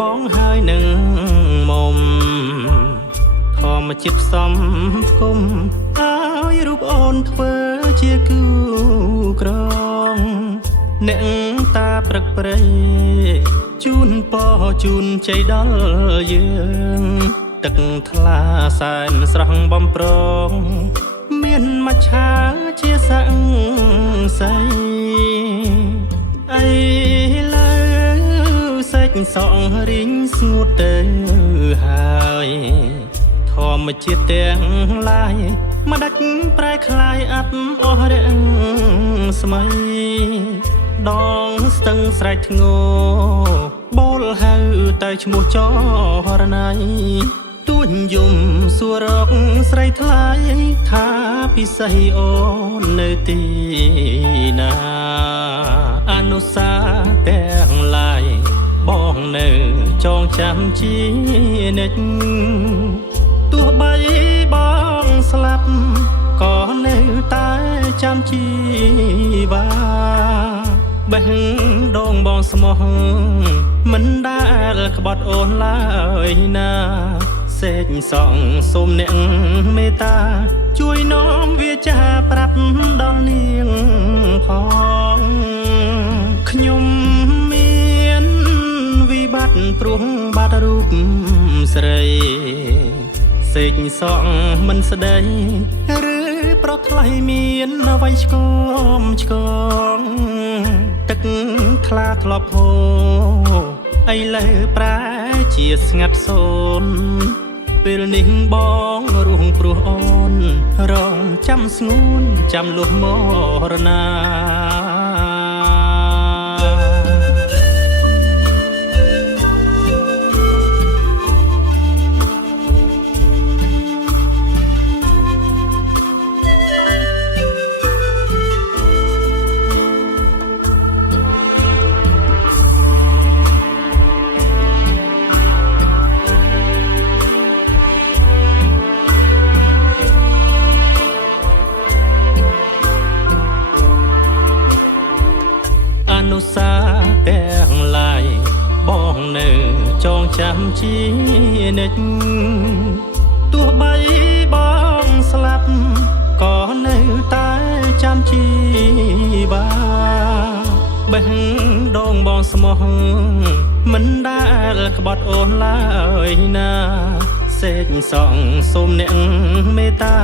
បងហើយនឹងមុំធម្មជាតិផ្សំផ្គុំឲ្យរូបអូនធ្វើជាគូក្រងអ្នកតាព្រឹកព្រៃជូនពរជូនជ័យដល់យើងទឹកថ្លាសែនស្រស់បំប្រងមានមច្ឆាជាសង្ស័យអីលើសេចសងរីងស្ងួតទៅហើយធម្មជាតិទាំងឡាយមកដាច់ប្រែคล้ายអត់អស់រាំងស្មៃដងស្ទឹងស្រែកធ្ងោបូលហៅតែឈ្មោះចរណៃទួញយំសួររកស្រីថ្លៃថាពិសេសអូននៅទីណាអនុសាទាំងឡាយបងនៅចងចាំជានិច្ចទោះបីបងស្លាប់ក៏នៅតែចាំជីវ៉ាបេះដូងបងស្មោះមិនដែលក្បត់អូនឡើយណាសេចសងសូមអ្នកមេត្តាជួយនាំវាចាប្រាប់ដល់នាងផងខ្ញុំមានវិបត្តិព្រោះបាត់រូបស្រីសេចសងមិនស្ដីឬប្រថ្លៃមានអ្វីឆ្គមឆ្គងទឹកថ្លាធ្លាប់ហូរឥឡូវប្រែជាស្ងាត់សូន្យពេលនេះបងរួងព្រោះអូនរងចាំស្ងួនចាំលុះមរណាអនុសាទាំងឡាយបងនៅចងចាំជានិច្ចទោះបីបងស្លាប់ក៏នៅតែចាំជីវ៉ាបេះដូងបងស្មោះមិនដែលក្បត់អូនឡើយណាសេចសងសូមអ្នកមេត្តា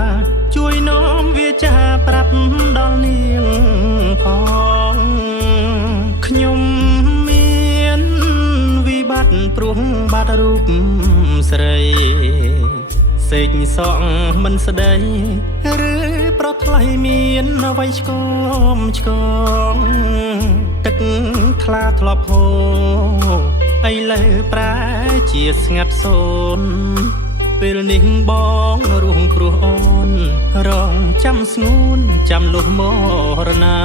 ជួយនាំវាចាប្រាប់ដល់នាងផងខ្ញុំមានវិបត្តិព្រោះបាត់រូបស្រីសេចសងមិនស្ដីឬប្រថ្លៃមានអ្វីឆ្គមឆ្គងទឹកថ្លាធ្លាប់ហូរឥឡូវប្រែជាស្ងាត់សូន្យពេលនេះបងរួងព្រោះអូនរងចាំស្ងួនចាំលុះមរណា